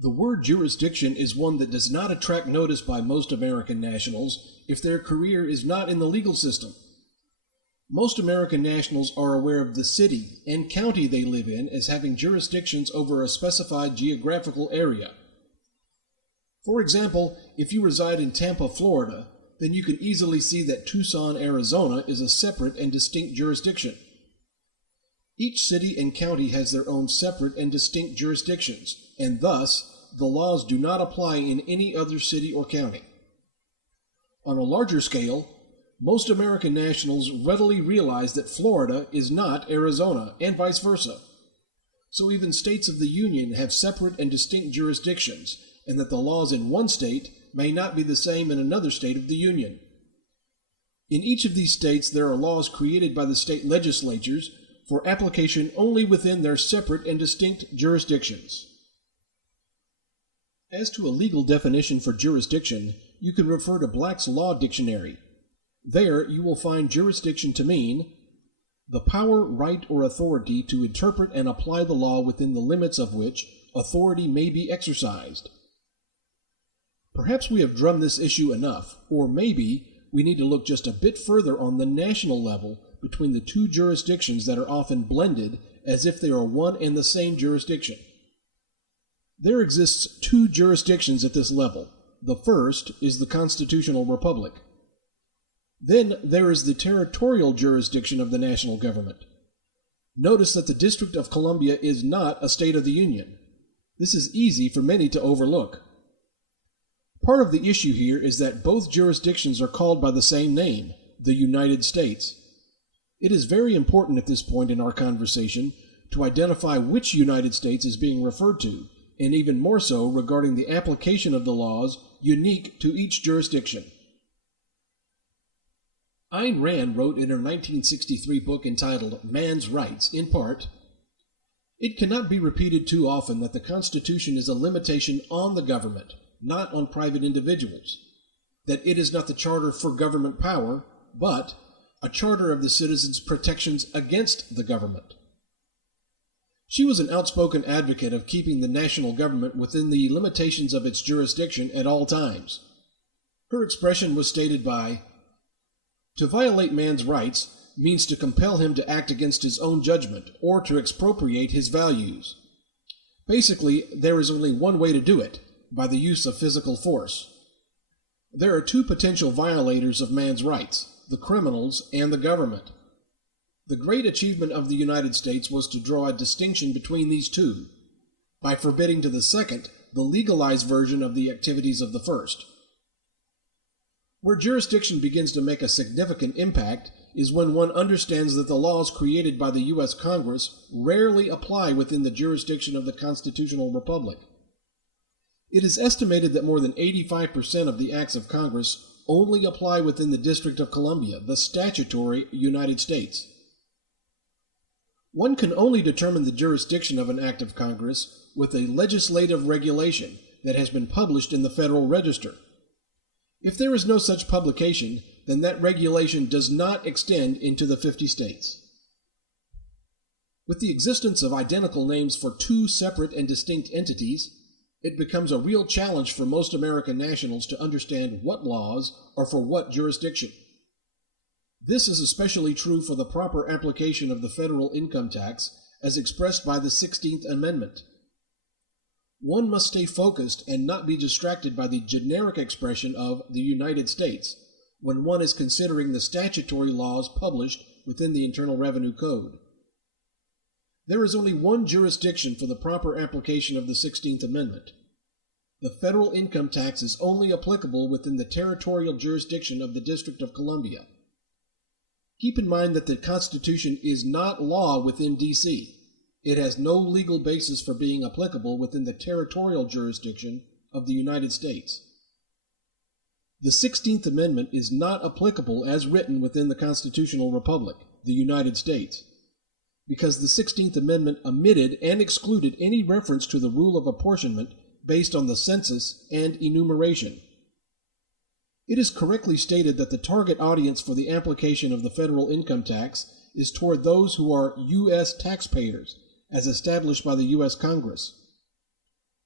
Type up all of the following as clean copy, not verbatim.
The word jurisdiction is one that does not attract notice by most American nationals if their career is not in the legal system. Most American nationals are aware of the city and county they live in as having jurisdictions over a specified geographical area. For example, if you reside in Tampa, Florida, then you can easily see that Tucson, Arizona is a separate and distinct jurisdiction. Each city and county has their own separate and distinct jurisdictions, and thus, the laws do not apply in any other city or county. On a larger scale, most American nationals readily realize that Florida is not Arizona, and vice versa. So even states of the Union have separate and distinct jurisdictions, and that the laws in one state may not be the same in another state of the Union. In each of these states, there are laws created by the state legislatures for application only within their separate and distinct jurisdictions. As to a legal definition for jurisdiction, you can refer to Black's Law Dictionary. There you will find jurisdiction to mean the power, right, or authority to interpret and apply the law within the limits of which authority may be exercised. Perhaps we have drummed this issue enough, or maybe we need to look just a bit further on the national level between the two jurisdictions that are often blended as if they are one and the same jurisdiction. There exists two jurisdictions at this level. The first is the constitutional republic. Then there is the territorial jurisdiction of the national government. Notice that the District of Columbia is not a state of the Union. This is easy for many to overlook. Part of the issue here is that both jurisdictions are called by the same name, the United States. It is very important at this point in our conversation to identify which United States is being referred to, and even more so regarding the application of the laws unique to each jurisdiction. Ayn Rand wrote in her 1963 book entitled Man's Rights, in part, "It cannot be repeated too often that the Constitution is a limitation on the government, not on private individuals, that it is not the charter for government power, but a charter of the citizens' protections against the government." She was an outspoken advocate of keeping the national government within the limitations of its jurisdiction at all times. Her expression was stated by, "To violate man's rights means to compel him to act against his own judgment or to expropriate his values. Basically, there is only one way to do it, by the use of physical force. There are two potential violators of man's rights, the criminals and the government. The great achievement of the United States was to draw a distinction between these two, by forbidding to the second the legalized version of the activities of the first. Where jurisdiction begins to make a significant impact is when one understands that the laws created by the U.S. Congress rarely apply within the jurisdiction of the constitutional republic. It is estimated that more than 85% of the acts of Congress only apply within the District of Columbia, the statutory United States. One can only determine the jurisdiction of an act of Congress with a legislative regulation that has been published in the Federal Register. If there is no such publication, then that regulation does not extend into the 50 states. With the existence of identical names for two separate and distinct entities, it becomes a real challenge for most American nationals to understand what laws are for what jurisdiction. This is especially true for the proper application of the federal income tax as expressed by the 16th Amendment. One must stay focused and not be distracted by the generic expression of the United States when one is considering the statutory laws published within the Internal Revenue Code. There is only one jurisdiction for the proper application of the 16th Amendment. The federal income tax is only applicable within the territorial jurisdiction of the District of Columbia. Keep in mind that the Constitution is not law within D.C. It has no legal basis for being applicable within the territorial jurisdiction of the United States. The 16th Amendment is not applicable as written within the constitutional republic, the United States, because the 16th Amendment omitted and excluded any reference to the rule of apportionment based on the census and enumeration. It is correctly stated that the target audience for the application of the federal income tax is toward those who are U.S. taxpayers, as established by the U.S. Congress.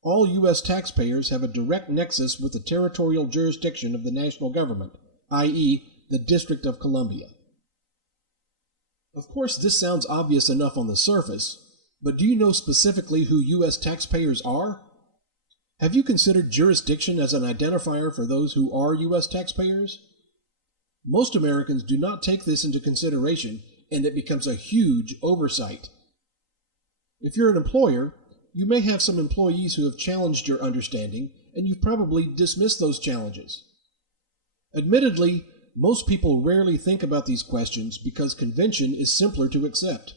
all U.S. taxpayers have a direct nexus with the territorial jurisdiction of the national government, i.e., the District of Columbia. Of course, this sounds obvious enough on the surface, but do you know specifically who U.S. taxpayers are? Have you considered jurisdiction as an identifier for those who are U.S. taxpayers? Most Americans do not take this into consideration, and it becomes a huge oversight. If you're an employer, you may have some employees who have challenged your understanding, and you've probably dismissed those challenges. Admittedly, most people rarely think about these questions because convention is simpler to accept.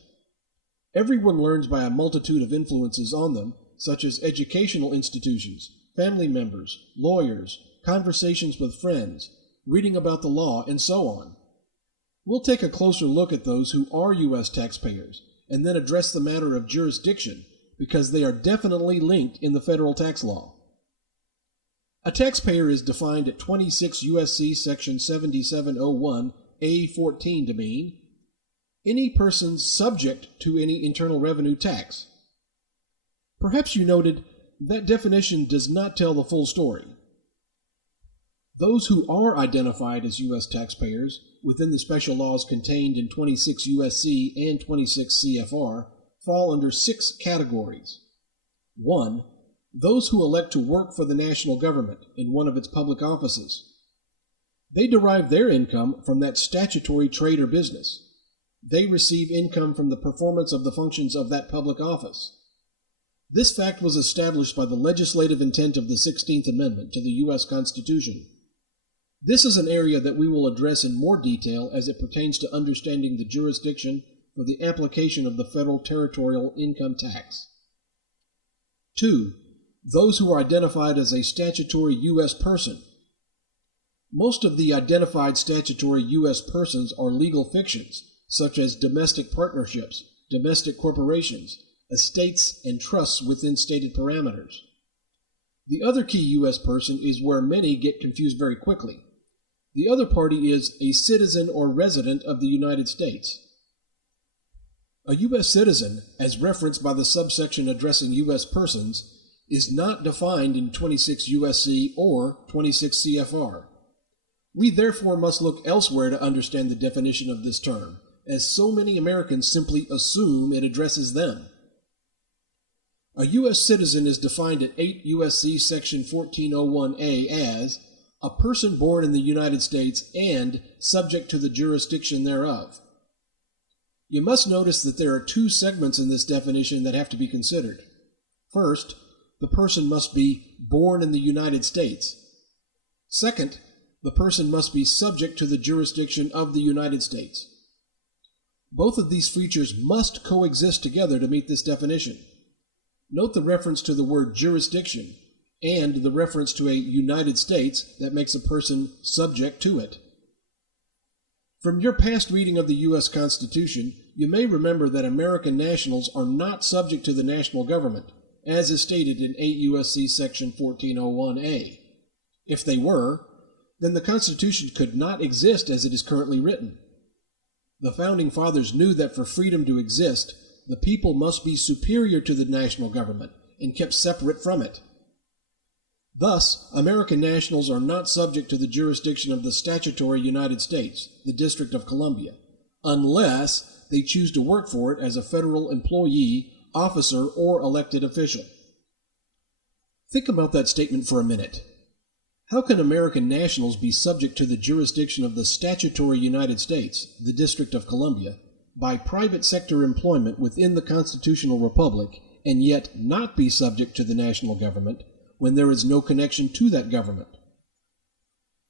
Everyone learns by a multitude of influences on them, such as educational institutions, family members, lawyers, conversations with friends, reading about the law, and so on. We'll take a closer look at those who are U.S. taxpayers, and then address the matter of jurisdiction, because they are definitely linked in the federal tax law. A taxpayer is defined at 26 U.S.C. section 7701 A14 to mean any person subject to any internal revenue tax. Perhaps you noted that definition does not tell the full story. Those who are identified as U.S. taxpayers within the special laws contained in 26 U.S.C. and 26 CFR fall under 6 categories. 1. Those who elect to work for the national government in one of its public offices. They derive their income from that statutory trade or business. They receive income from the performance of the functions of that public office. This fact was established by the legislative intent of the 16th Amendment to the U.S. Constitution. This is an area that we will address in more detail as it pertains to understanding the jurisdiction for the application of the federal territorial income tax. 2. Those who are identified as a statutory U.S. person. Most of the identified statutory U.S. persons are legal fictions, such as domestic partnerships, domestic corporations, estates, and trusts within stated parameters. The other key U.S. person is where many get confused very quickly. The other party is a citizen or resident of the United States. A U.S. citizen, as referenced by the subsection addressing U.S. persons, is not defined in 26 U.S.C. or 26 CFR. We therefore must look elsewhere to understand the definition of this term, as so many Americans simply assume it addresses them. A U.S. citizen is defined at 8 U.S.C. section 1401A as a person born in the United States and subject to the jurisdiction thereof. You must notice that there are 2 segments in this definition that have to be considered. First, the person must be born in the United States. Second, the person must be subject to the jurisdiction of the United States. Both of these features must coexist together to meet this definition. Note the reference to the word jurisdiction and the reference to a United States that makes a person subject to it. From your past reading of the U.S. Constitution, you may remember that American nationals are not subject to the national government, as is stated in 8 U.S.C. section 1401A. If they were, then the Constitution could not exist as it is currently written. The Founding Fathers knew that for freedom to exist, the people must be superior to the national government and kept separate from it. Thus, American nationals are not subject to the jurisdiction of the statutory United States, the District of Columbia, unless they choose to work for it as a federal employee, officer, or elected official. Think about that statement for a minute. How can American nationals be subject to the jurisdiction of the statutory United States, the District of Columbia, by private sector employment within the constitutional republic, and yet not be subject to the national government when there is no connection to that government?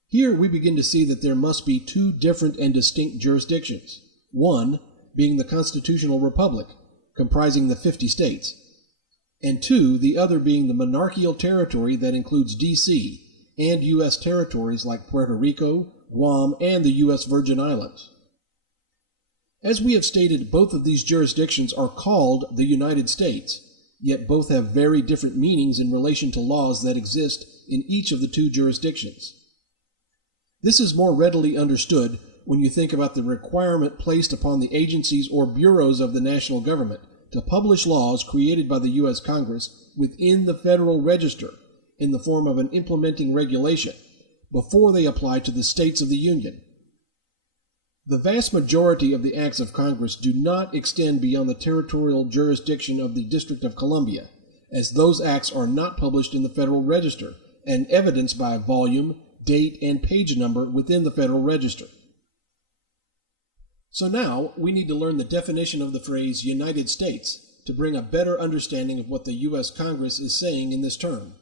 Here we begin to see that there must be 2 different and distinct jurisdictions, one being the constitutional republic, comprising the 50 states, and 2, the other being the monarchical territory that includes D.C., and U.S. territories like Puerto Rico, Guam, and the U.S. Virgin Islands. As we have stated, both of these jurisdictions are called the United States, yet both have very different meanings in relation to laws that exist in each of the 2 jurisdictions. This is more readily understood when you think about the requirement placed upon the agencies or bureaus of the national government to publish laws created by the U.S. Congress within the Federal Register in the form of an implementing regulation before they apply to the states of the Union. The vast majority of the acts of Congress do not extend beyond the territorial jurisdiction of the District of Columbia, as those acts are not published in the Federal Register and evidenced by volume, date, and page number within the Federal Register. So now we need to learn the definition of the phrase United States to bring a better understanding of what the U.S. Congress is saying in this term.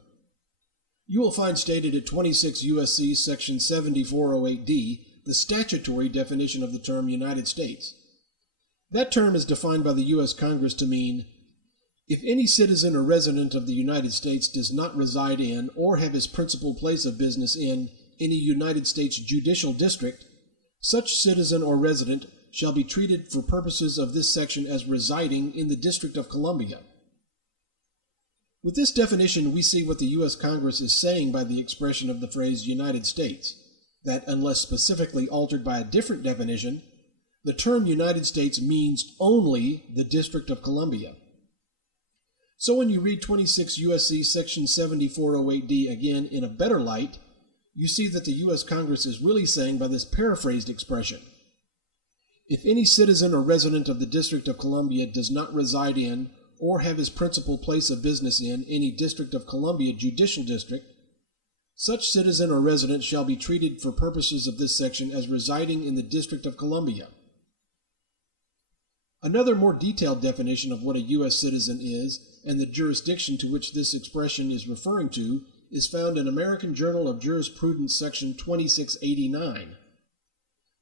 You will find stated at 26 U.S.C. section 7408D the statutory definition of the term United States. That term is defined by the U.S. Congress to mean, if any citizen or resident of the United States does not reside in or have his principal place of business in any United States judicial district, such citizen or resident shall be treated for purposes of this section as residing in the District of Columbia. With this definition, we see what the U.S. Congress is saying by the expression of the phrase United States, that unless specifically altered by a different definition, the term United States means only the District of Columbia. So when you read 26 U.S.C. section 7408D again in a better light, you see that the U.S. Congress is really saying by this paraphrased expression, if any citizen or resident of the District of Columbia does not reside in or have his principal place of business in any District of Columbia judicial district, such citizen or resident shall be treated for purposes of this section as residing in the District of Columbia. Another more detailed definition of what a U.S. citizen is and the jurisdiction to which this expression is referring to is found in American Journal of Jurisprudence section 2689.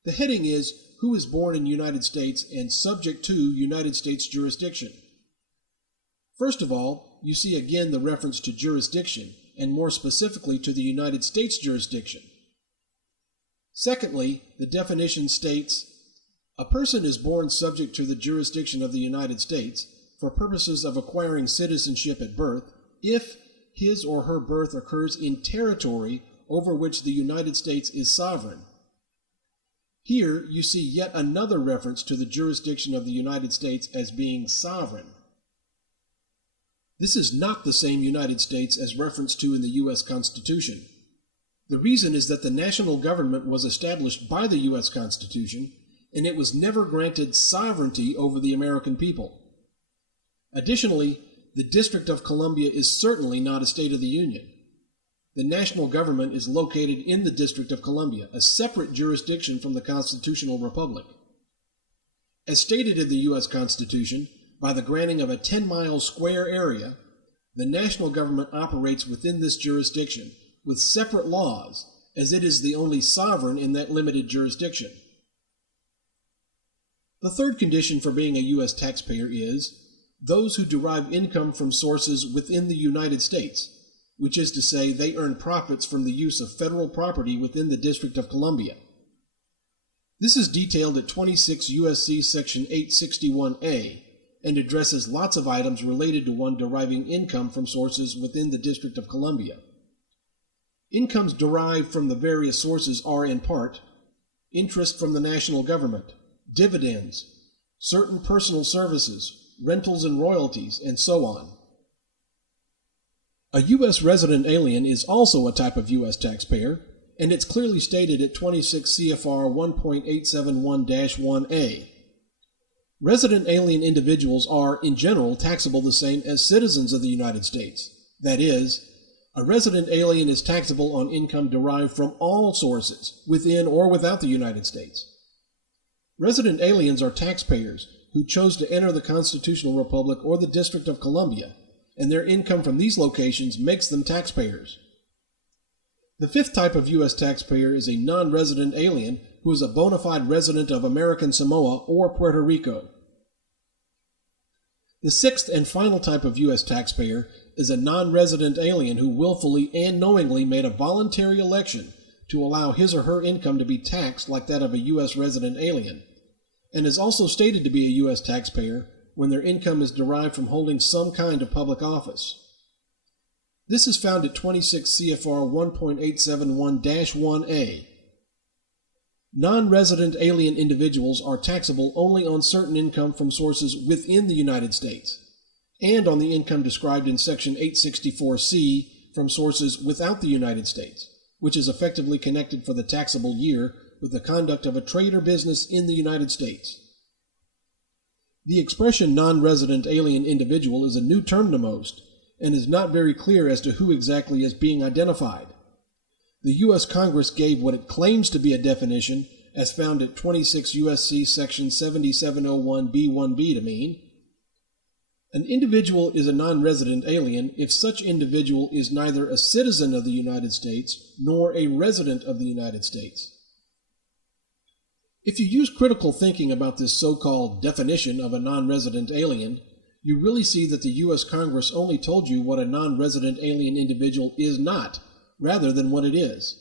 The heading is, Who is born in United States and subject to United States jurisdiction. First of all, you see again the reference to jurisdiction, and more specifically to the United States jurisdiction. Secondly, the definition states, a person is born subject to the jurisdiction of the United States for purposes of acquiring citizenship at birth if his or her birth occurs in territory over which the United States is sovereign. Here you see yet another reference to the jurisdiction of the United States as being sovereign. This is not the same United States as referenced to in the U.S. Constitution. The reason is that the national government was established by the U.S. Constitution, and it was never granted sovereignty over the American people. Additionally, the District of Columbia is certainly not a state of the Union. The national government is located in the District of Columbia, a separate jurisdiction from the constitutional republic. As stated in the U.S. Constitution, by the granting of a 10-mile square area, the national government operates within this jurisdiction with separate laws, as it is the only sovereign in that limited jurisdiction. The third condition for being a U.S. taxpayer is those who derive income from sources within the United States, which is to say they earn profits from the use of federal property within the District of Columbia. This is detailed at 26 U.S.C. section 861A and addresses lots of items related to one deriving income from sources within the District of Columbia. Incomes derived from the various sources are in part interest from the national government, dividends, certain personal services, rentals and royalties, and so on. A U.S. resident alien is also a type of U.S. taxpayer, and it's clearly stated at 26 CFR 1.871-1A. Resident alien individuals are, in general, taxable the same as citizens of the United States. That is, a resident alien is taxable on income derived from all sources, within or without the United States. Resident aliens are taxpayers who chose to enter the Constitutional Republic or the District of Columbia, and their income from these locations makes them taxpayers. The fifth type of U.S. taxpayer is a non-resident alien who is a bona fide resident of American Samoa or Puerto Rico. The sixth and final type of U.S. taxpayer is a non-resident alien who willfully and knowingly made a voluntary election to allow his or her income to be taxed like that of a U.S. resident alien, and is also stated to be a U.S. taxpayer when their income is derived from holding some kind of public office. This is found at 26 CFR 1.871-1A. Non-resident alien individuals are taxable only on certain income from sources within the United States, and on the income described in Section 864C from sources without the United States, which is effectively connected for the taxable year with the conduct of a trade or business in the United States. The expression non-resident alien individual is a new term to most, and is not very clear as to who exactly is being identified. The U.S. Congress gave what it claims to be a definition, as found at 26 U.S.C. Section 7701B1b to mean, an individual is a non-resident alien if such individual is neither a citizen of the United States nor a resident of the United States. If you use critical thinking about this so-called definition of a non-resident alien, you really see that the U.S. Congress only told you what a non-resident alien individual is not, rather than what it is.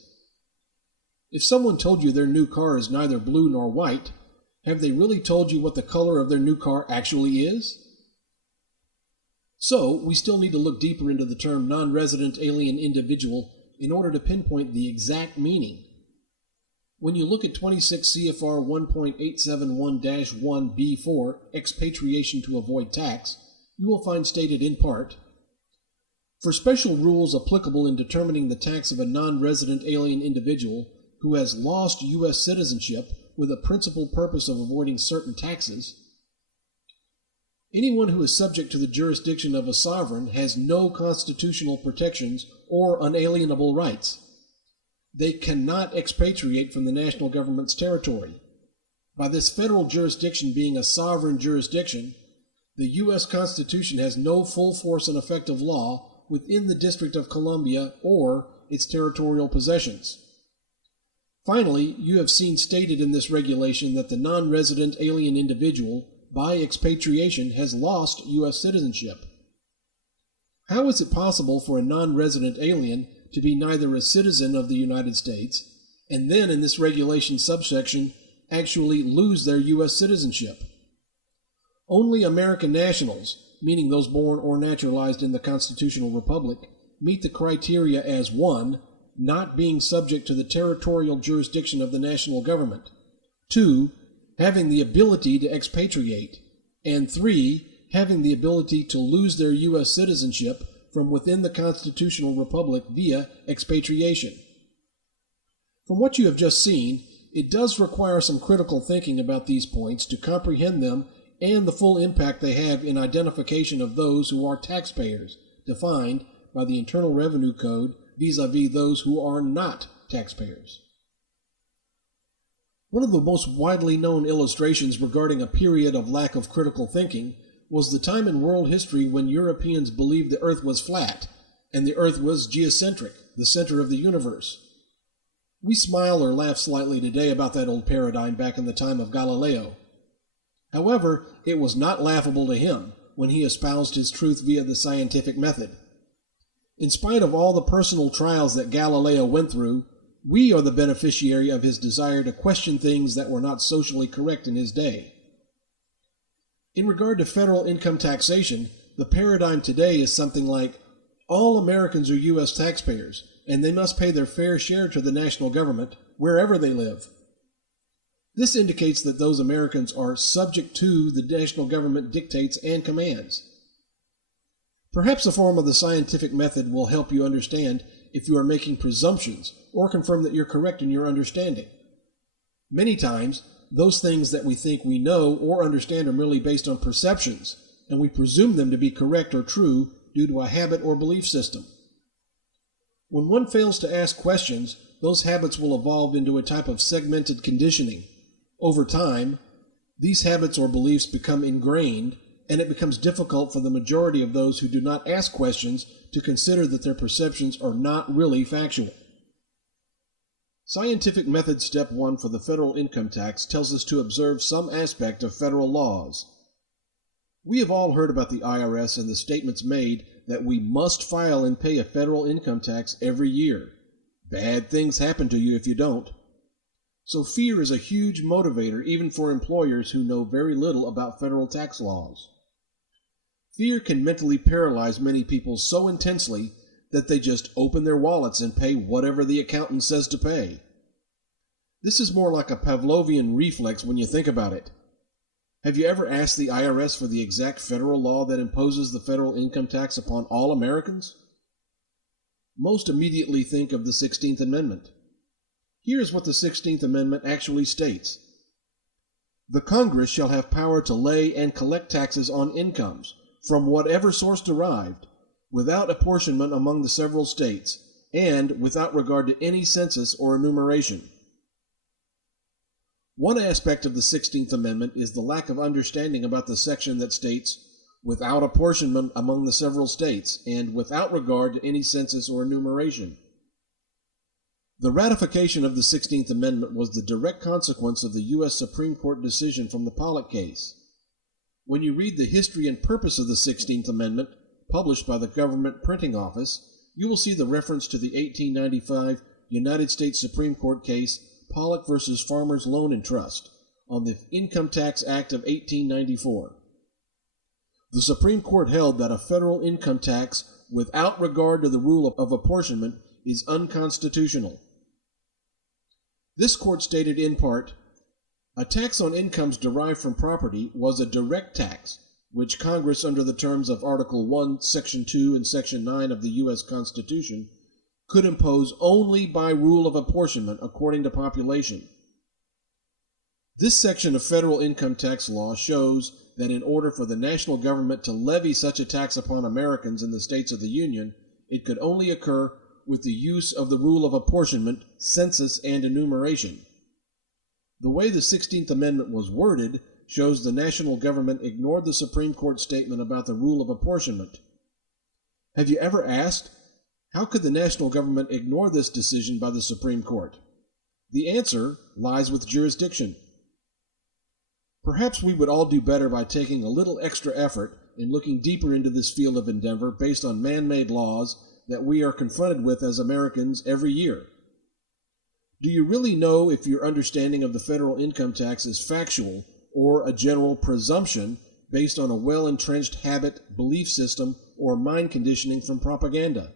If someone told you their new car is neither blue nor white, have they really told you what the color of their new car actually is? So, we still need to look deeper into the term non-resident alien individual in order to pinpoint the exact meaning. When you look at 26 CFR 1.871-1B4, expatriation to avoid tax, you will find stated in part, for special rules applicable in determining the tax of a non-resident alien individual who has lost U.S. citizenship with a principal purpose of avoiding certain taxes, anyone who is subject to the jurisdiction of a sovereign has no constitutional protections or unalienable rights. They cannot expatriate from the national government's territory. By this federal jurisdiction being a sovereign jurisdiction, the U.S. Constitution has no full force and effect of law within the District of Columbia or its territorial possessions. Finally, you have seen stated in this regulation that the non-resident alien individual, by expatriation, has lost U.S. citizenship. How is it possible for a non-resident alien to be neither a citizen of the United States, and then in this regulation subsection actually lose their U.S. citizenship? Only American nationals, meaning those born or naturalized in the constitutional republic, meet the criteria as 1, not being subject to the territorial jurisdiction of the national government, 2, having the ability to expatriate, and 3, having the ability to lose their U.S. citizenship from within the constitutional republic via expatriation. From what you have just seen, it does require some critical thinking about these points to comprehend them and the full impact they have in identification of those who are taxpayers, defined by the Internal Revenue Code vis-à-vis those who are not taxpayers. One of the most widely known illustrations regarding a period of lack of critical thinking was the time in world history when Europeans believed the Earth was flat, and the Earth was geocentric, the center of the universe. We smile or laugh slightly today about that old paradigm back in the time of Galileo. However, it was not laughable to him when he espoused his truth via the scientific method. In spite of all the personal trials that Galileo went through, we are the beneficiary of his desire to question things that were not socially correct in his day. In regard to federal income taxation, the paradigm today is something like, all Americans are U.S. taxpayers, and they must pay their fair share to the national government wherever they live. This indicates that those Americans are subject to the national government dictates and commands. Perhaps a form of the scientific method will help you understand if you are making presumptions or confirm that you're correct in your understanding. Many times, those things that we think we know or understand are merely based on perceptions, and we presume them to be correct or true due to a habit or belief system. When one fails to ask questions, those habits will evolve into a type of segmented conditioning. Over time, these habits or beliefs become ingrained, and it becomes difficult for the majority of those who do not ask questions to consider that their perceptions are not really factual. Scientific Method Step 1 for the federal income tax tells us to observe some aspect of federal laws. We have all heard about the IRS and the statements made that we must file and pay a federal income tax every year. Bad things happen to you if you don't. So fear is a huge motivator even for employers who know very little about federal tax laws. Fear can mentally paralyze many people so intensely that they just open their wallets and pay whatever the accountant says to pay. This is more like a Pavlovian reflex when you think about it. Have you ever asked the IRS for the exact federal law that imposes the federal income tax upon all Americans? Most immediately think of the 16th Amendment. Here's what the 16th Amendment actually states. The Congress shall have power to lay and collect taxes on incomes, from whatever source derived, without apportionment among the several states, and without regard to any census or enumeration. One aspect of the 16th Amendment is the lack of understanding about the section that states, without apportionment among the several states, and without regard to any census or enumeration. The ratification of the 16th Amendment was the direct consequence of the U.S. Supreme Court decision from the Pollock case. When you read the history and purpose of the 16th Amendment, published by the Government Printing Office, you will see the reference to the 1895 United States Supreme Court case Pollock v. Farmers Loan and Trust on the Income Tax Act of 1894. The Supreme Court held that a federal income tax without regard to the rule of apportionment is unconstitutional. This court stated in part, a tax on incomes derived from property was a direct tax, which Congress, under the terms of Article 1, Section 2, and Section 9 of the U.S. Constitution, could impose only by rule of apportionment according to population. This section of federal income tax law shows that in order for the national government to levy such a tax upon Americans in the states of the Union, it could only occur with the use of the rule of apportionment, census, and enumeration. The way the 16th Amendment was worded shows the national government ignored the Supreme Court statement about the rule of apportionment. Have you ever asked, how could the national government ignore this decision by the Supreme Court? The answer lies with jurisdiction. Perhaps we would all do better by taking a little extra effort in looking deeper into this field of endeavor based on man-made laws that we are confronted with as Americans every year. Do you really know if your understanding of the federal income tax is factual or a general presumption based on a well-entrenched habit, belief system, or mind conditioning from propaganda?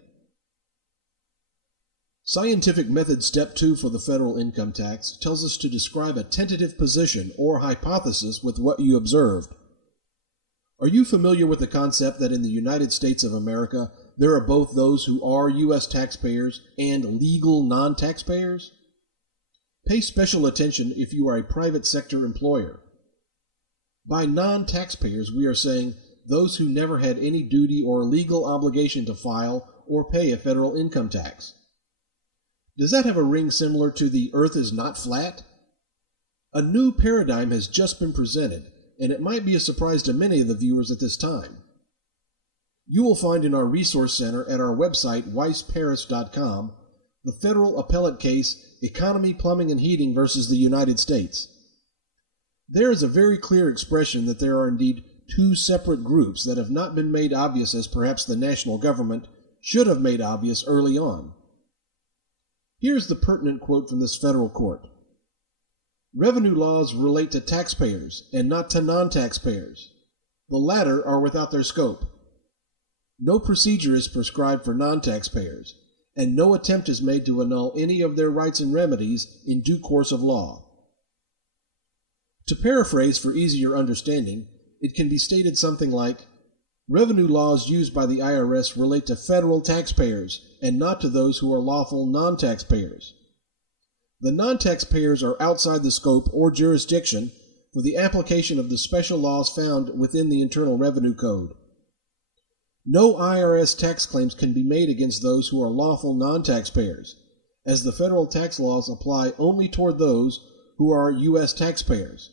Scientific method step 2 for the federal income tax tells us to describe a tentative position or hypothesis with what you observed. Are you familiar with the concept that in the United States of America there are both those who are U.S. taxpayers and legal non-taxpayers? Pay special attention if you are a private sector employer. By non-taxpayers, we are saying those who never had any duty or legal obligation to file or pay a federal income tax. Does that have a ring similar to the earth is not flat? A new paradigm has just been presented, and it might be a surprise to many of the viewers at this time. You will find in our resource center at our website, Weiss+Paris.com, the federal appellate case, Economy, Plumbing, and Heating versus the United States. There is a very clear expression that there are indeed two separate groups that have not been made obvious as perhaps the national government should have made obvious early on. Here's the pertinent quote from this federal court. Revenue laws relate to taxpayers and not to non-taxpayers. The latter are without their scope. No procedure is prescribed for non-taxpayers, and no attempt is made to annul any of their rights and remedies in due course of law. To paraphrase for easier understanding, it can be stated something like, revenue laws used by the IRS relate to federal taxpayers and not to those who are lawful non-taxpayers. The non-taxpayers are outside the scope or jurisdiction for the application of the special laws found within the Internal Revenue Code. No IRS tax claims can be made against those who are lawful non-taxpayers, as the federal tax laws apply only toward those who are U.S. taxpayers,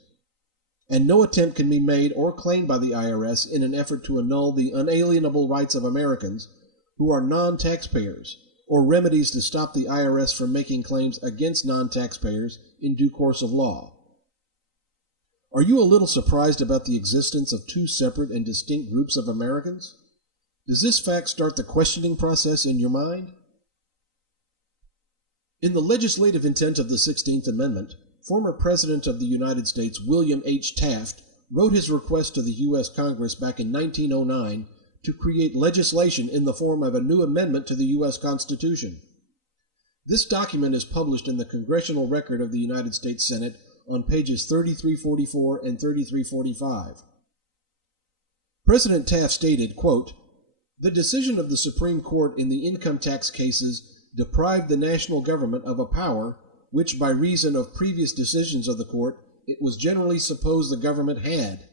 and no attempt can be made or claimed by the IRS in an effort to annul the unalienable rights of Americans who are non-taxpayers, or remedies to stop the IRS from making claims against non-taxpayers in due course of law. Are you a little surprised about the existence of two separate and distinct groups of Americans? Does this fact start the questioning process in your mind? In the legislative intent of the 16th Amendment, former President of the United States William H. Taft wrote his request to the U.S. Congress back in 1909 to create legislation in the form of a new amendment to the U.S. Constitution. This document is published in the Congressional Record of the United States Senate on pages 3344 and 3345. President Taft stated, quote, "The decision of the Supreme Court in the income tax cases deprived the national government of a power which, by reason of previous decisions of the court, it was generally supposed the government had."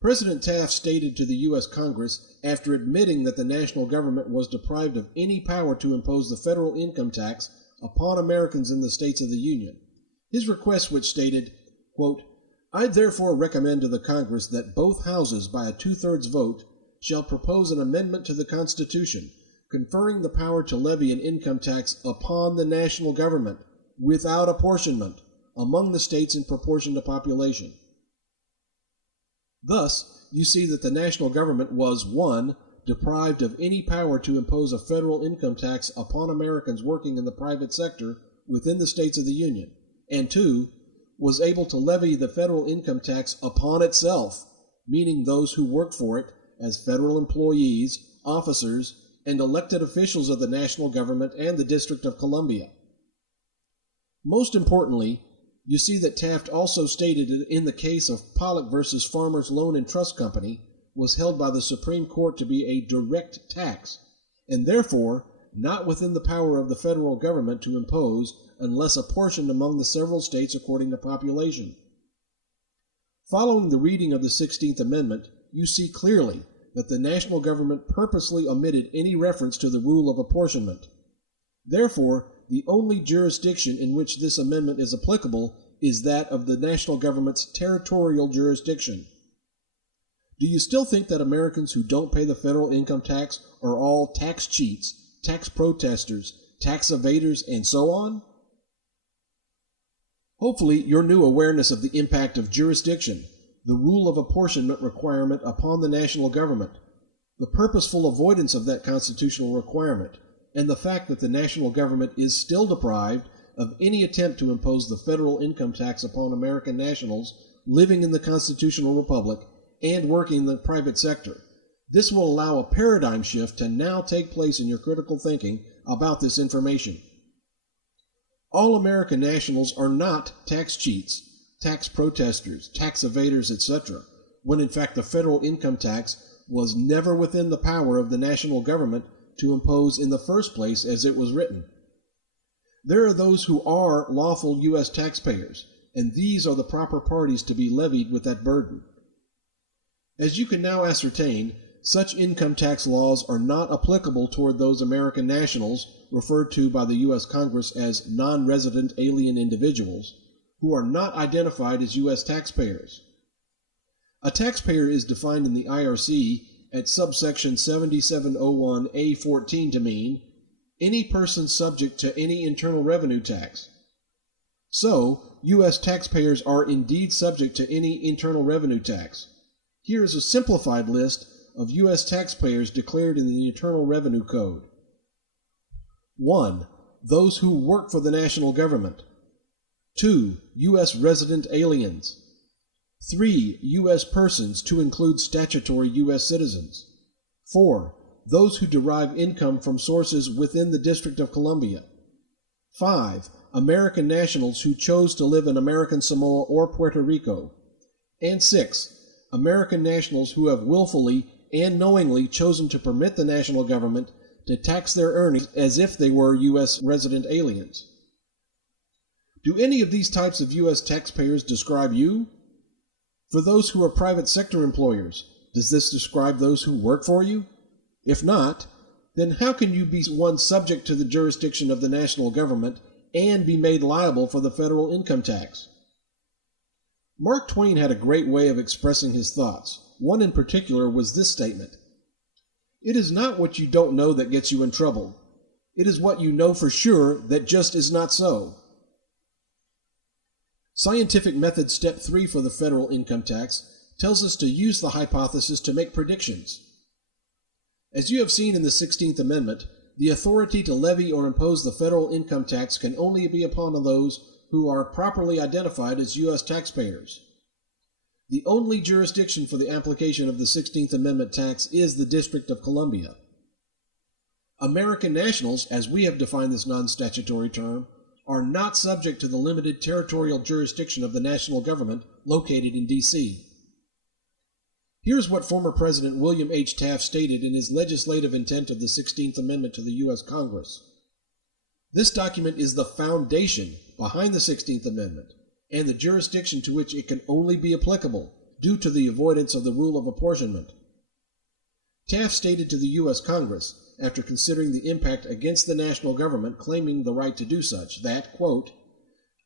President Taft stated to the U.S. Congress, after admitting that the national government was deprived of any power to impose the federal income tax upon Americans in the states of the Union, his request which stated, quote, "I therefore recommend to the Congress that both houses, by a 2/3 vote, shall propose an amendment to the Constitution, conferring the power to levy an income tax upon the national government, without apportionment, among the states in proportion to population." Thus, you see that the national government was 1. Deprived of any power to impose a federal income tax upon Americans working in the private sector within the states of the Union, and 2. Was able to levy the federal income tax upon itself, meaning those who worked for it as federal employees, officers, and elected officials of the national government and the District of Columbia. Most importantly, you see that Taft also stated that in the case of Pollock versus Farmers Loan and Trust Company was held by the Supreme Court to be a direct tax, and therefore not within the power of the federal government to impose unless apportioned among the several states according to population. Following the reading of the 16th Amendment, you see clearly that the national government purposely omitted any reference to the rule of apportionment. Therefore, the only jurisdiction in which this amendment is applicable is that of the national government's territorial jurisdiction. Do you still think that Americans who don't pay the federal income tax are all tax cheats, tax protesters, tax evaders, and so on? Hopefully, your new awareness of the impact of jurisdiction, the rule of apportionment requirement upon the national government, the purposeful avoidance of that constitutional requirement, and the fact that the national government is still deprived of any attempt to impose the federal income tax upon American nationals living in the constitutional republic and working in the private sector. This will allow a paradigm shift to now take place in your critical thinking about this information. All American nationals are not tax cheats, tax protesters, tax evaders, etc., when in fact the federal income tax was never within the power of the national government to impose in the first place as it was written. There are those who are lawful U.S. taxpayers, and these are the proper parties to be levied with that burden. As you can now ascertain, such income tax laws are not applicable toward those American nationals referred to by the U.S. Congress as non-resident alien individuals who are not identified as U.S. taxpayers. A taxpayer is defined in the IRC at subsection 7701A14 to mean any person subject to any internal revenue tax. So, U.S. taxpayers are indeed subject to any internal revenue tax. Here is a simplified list of U.S. taxpayers declared in the Internal Revenue Code. 1. Those who work for the national government. 2. U.S. resident aliens. 3. U.S. persons to include statutory U.S. citizens. 4. Those who derive income from sources within the District of Columbia. 5. American nationals who chose to live in American Samoa or Puerto Rico. And 6. American nationals who have willfully and knowingly chosen to permit the national government to tax their earnings as if they were U.S. resident aliens. Do any of these types of U.S. taxpayers describe you? For those who are private sector employers, does this describe those who work for you? If not, then how can you be one subject to the jurisdiction of the national government and be made liable for the federal income tax? Mark Twain had a great way of expressing his thoughts. One in particular was this statement: "It is not what you don't know that gets you in trouble. It is what you know for sure that just is not so." Scientific method step 3 for the federal income tax tells us to use the hypothesis to make predictions. As you have seen in the 16th Amendment, the authority to levy or impose the federal income tax can only be upon those who are properly identified as U.S. taxpayers. The only jurisdiction for the application of the 16th Amendment tax is the District of Columbia. American nationals, as we have defined this non-statutory term, are not subject to the limited territorial jurisdiction of the national government located in D.C. Here's what former President William H. Taft stated in his legislative intent of the 16th Amendment to the U.S. Congress. This document is the foundation behind the 16th Amendment and the jurisdiction to which it can only be applicable due to the avoidance of the rule of apportionment. Taft stated to the U.S. Congress, after considering the impact against the national government claiming the right to do such, that, quote,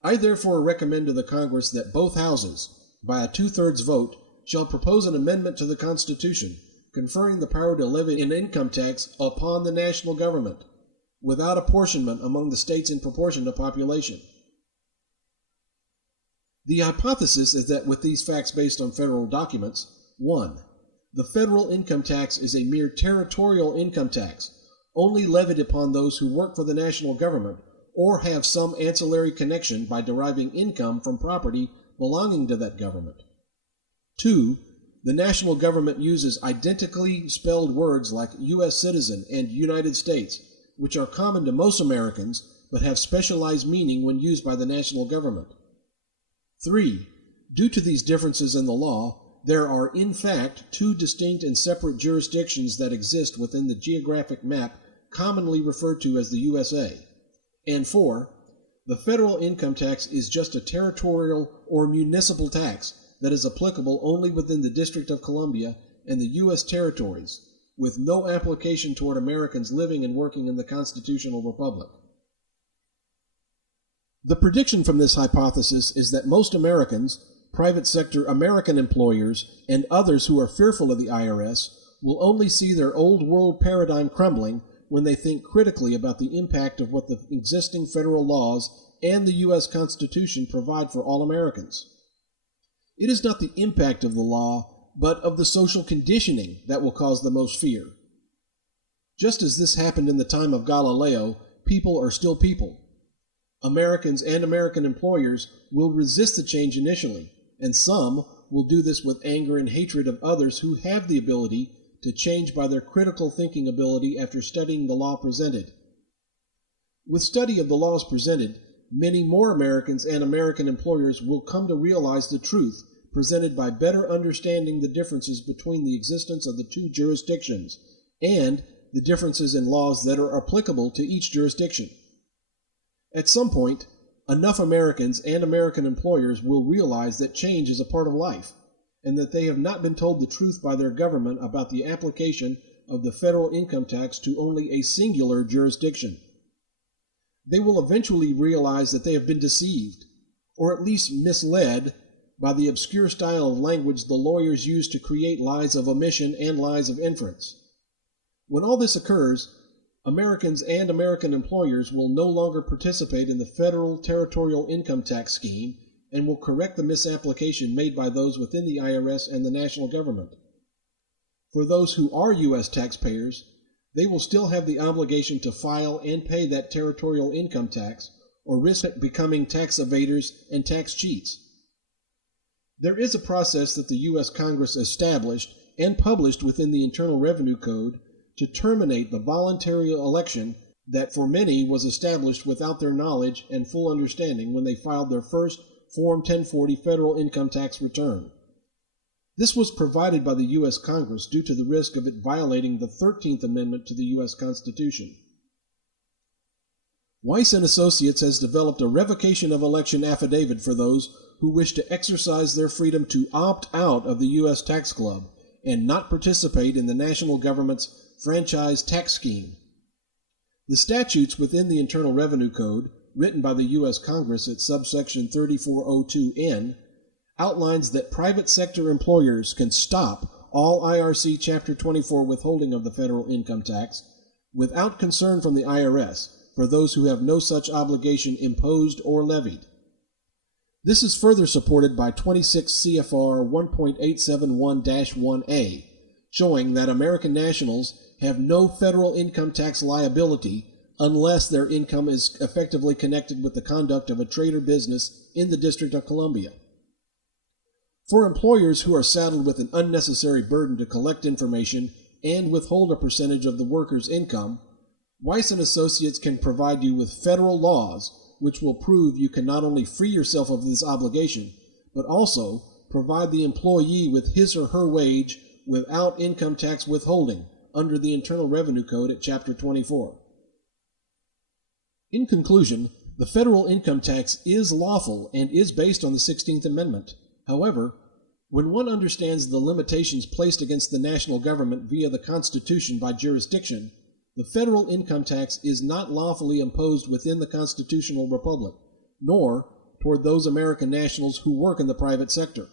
I therefore recommend to the Congress that both houses, by a 2/3 vote, shall propose an amendment to the Constitution conferring the power to levy an income tax upon the national government, without apportionment among the states in proportion to population. The hypothesis is that with these facts based on federal documents, 1. The federal income tax is a mere territorial income tax, only levied upon those who work for the national government or have some ancillary connection by deriving income from property belonging to that government. 2. The national government uses identically spelled words like U.S. citizen and United States, which are common to most Americans but have specialized meaning when used by the national government. 3. Due to these differences in the law, there are in fact two distinct and separate jurisdictions that exist within the geographic map commonly referred to as the USA. And 4. The federal income tax is just a territorial or municipal tax that is applicable only within the District of Columbia and the U.S. territories, with no application toward Americans living and working in the constitutional republic. The prediction from this hypothesis is that most Americans, private sector American employers, and others who are fearful of the IRS will only see their old world paradigm crumbling when they think critically about the impact of what the existing federal laws and the U.S. Constitution provide for all Americans. It is not the impact of the law, but of the social conditioning that will cause the most fear. Just as this happened in the time of Galileo, people are still people. Americans and American employers will resist the change initially, and some will do this with anger and hatred of others who have the ability to change by their critical thinking ability after studying the law presented. With study of the laws presented, many more Americans and American employers will come to realize the truth presented by better understanding the differences between the existence of the two jurisdictions and the differences in laws that are applicable to each jurisdiction. At some point, enough Americans and American employers will realize that change is a part of life, and that they have not been told the truth by their government about the application of the federal income tax to only a singular jurisdiction. They will eventually realize that they have been deceived, or at least misled, by the obscure style of language the lawyers use to create lies of omission and lies of inference. When all this occurs, Americans and American employers will no longer participate in the federal territorial income tax scheme and will correct the misapplication made by those within the IRS and the national government. For those who are U.S. taxpayers, they will still have the obligation to file and pay that territorial income tax or risk becoming tax evaders and tax cheats. There is a process that the U.S. Congress established and published within the Internal Revenue Code to terminate the voluntary election that for many was established without their knowledge and full understanding when they filed their first Form 1040 federal income tax return. This was provided by the U.S. Congress due to the risk of it violating the 13th Amendment to the U.S. Constitution. Weiss+Associates has developed a revocation of election affidavit for those who wish to exercise their freedom to opt out of the U.S. tax club and not participate in the national government's franchise tax scheme. The statutes within the Internal Revenue Code, written by the U.S. Congress at subsection 3402N, outlines that private sector employers can stop all IRC Chapter 24 withholding of the federal income tax without concern from the IRS for those who have no such obligation imposed or levied. This is further supported by 26 CFR 1.871-1A, showing that American nationals have no federal income tax liability unless their income is effectively connected with the conduct of a trade or business in the District of Columbia. For employers who are saddled with an unnecessary burden to collect information and withhold a percentage of the worker's income, Weiss+Associates can provide you with federal laws which will prove you can not only free yourself of this obligation, but also provide the employee with his or her wage without income tax withholding under the Internal Revenue Code at Chapter 24. In conclusion, the federal income tax is lawful and is based on the 16th Amendment. However, when one understands the limitations placed against the national government via the Constitution by jurisdiction, the federal income tax is not lawfully imposed within the constitutional republic, nor toward those American nationals who work in the private sector.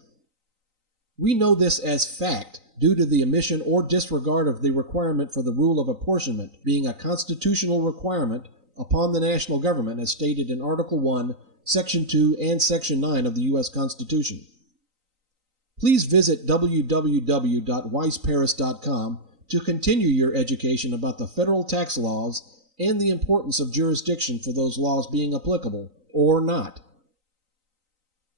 We know this as fact due to the omission or disregard of the requirement for the rule of apportionment being a constitutional requirement upon the national government as stated in Article 1, Section 2, and Section 9 of the U.S. Constitution. Please visit www.weissparis.com to continue your education about the federal tax laws and the importance of jurisdiction for those laws being applicable or not.